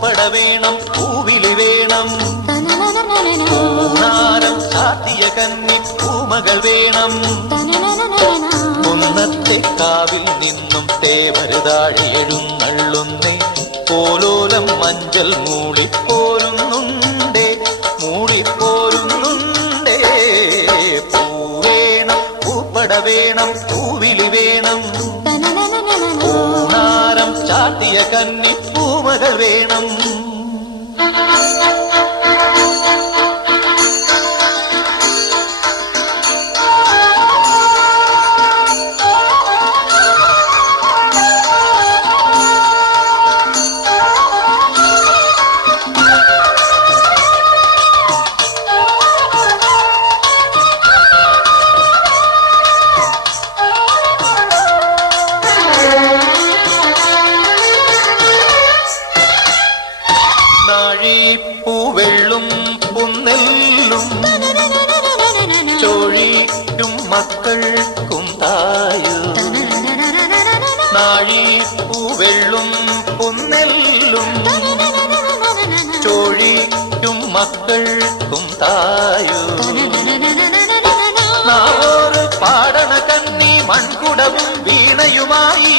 പൂപ്പട വേണം പൂവിളി വേണം പൂനാരം ചാത്തിയ കന്നി പൂമകൾ വേണം കുന്നത്തെ കാവിൽ നിന്നും തേവരുതാഴി എഴുന്നള്ളുന്നേ പോലോലം മഞ്ചൽ മൂളിപ്പോരുന്നുണ്ടേ മൂളിപ്പോരുന്നുണ്ടേ പൂവേണം പൂപ്പട വേണം പൂവിളി വേണം പൂനാരം ചാത്തിയ കന്നി പൂമകൾ വേണം പൂവെള്ളും പുന്നെല്ലും ചോഴിക്കും മക്കൾക്കും തായു നാഴിപ്പൂവെള്ളും പുന്നെല്ലും ചോഴിക്കും മക്കൾക്കും തായു നാവോറ് പാടണ കന്നി മൺകുടവും വീണയുമായി